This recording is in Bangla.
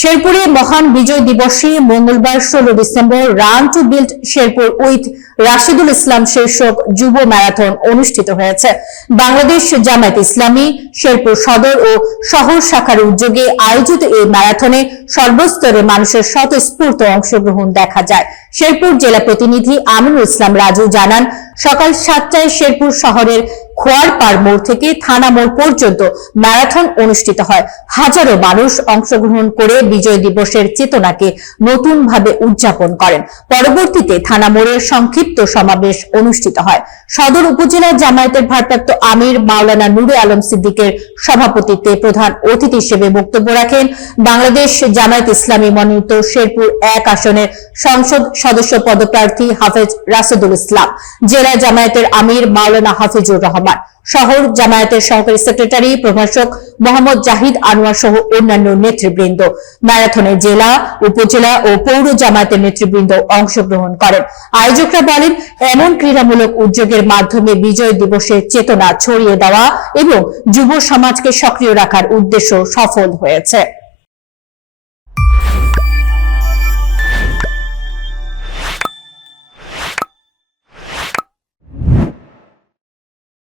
শেরপুরে মহান বিজয় দিবসে মঙ্গলবার 16 December run to build Sherpur with Rashidul Islam শীর্ষক যুব ম্যারাথন অনুষ্ঠিত হয়েছে। বাংলাদেশ জামায়াত ইসলামী শেরপুর সদর ও শহর শাখার উদ্যোগে আয়োজিত এই ম্যারাথনে সর্বস্তরের মানুষের স্বতঃস্ফূর্ত অংশগ্রহণ দেখা যায়। শেরপুর জেলা প্রতিনিধি আমিনুল ইসলাম রাজু জানান, সকাল 7টায় শেরপুর শহরের খোয়ারপাড় মোড় থেকে থানা মোড় পর্যন্ত ম্যারাথন অনুষ্ঠিত হয়। হাজারো মানুষ অংশগ্রহণ করে বিজয় দিবসের চেতনাকে নতুনভাবে উদযাপন করেন। পরবর্তীতে থানা মোড়ের সংক্ষিপ্ত সমাবেশ অনুষ্ঠিত হয়। সদর উপজেলা জামায়াতের ভারপ্রাপ্ত আমির মাওলানা নূরে আলম সিদ্দিকের সভাপতিত্বে প্রধান অতিথি হিসেবে বক্তব্য রাখেন বাংলাদেশ জামায়াত ইসলামী মনোনীত শেরপুর 1 আসনের সংসদ সদস্য পদপ্রার্থী হাফেজ রাশেদুল ইসলাম, জেলা জামায়াতের আমির মাওলানা হাফিজুর রহমান, শহর জামায়াতের সহকারী সেক্রেটারি প্রভাষক মোহাম্মদ জাহিদ আনোয়ার সহ অন্যান্য নেতৃবৃন্দ। ম্যারাথনে জেলা, উপজেলা ও পৌর জামায়াতের নেতৃবৃন্দ অংশগ্রহণ করেন। আয়োজকরা বলেন, এমন ক্রীড়ামূলক উদ্যোগের মাধ্যমে বিজয় দিবসের চেতনা ছড়িয়ে দেওয়া এবং যুব সমাজকে সক্রিয় রাখার উদ্দেশ্য সফল হয়েছে।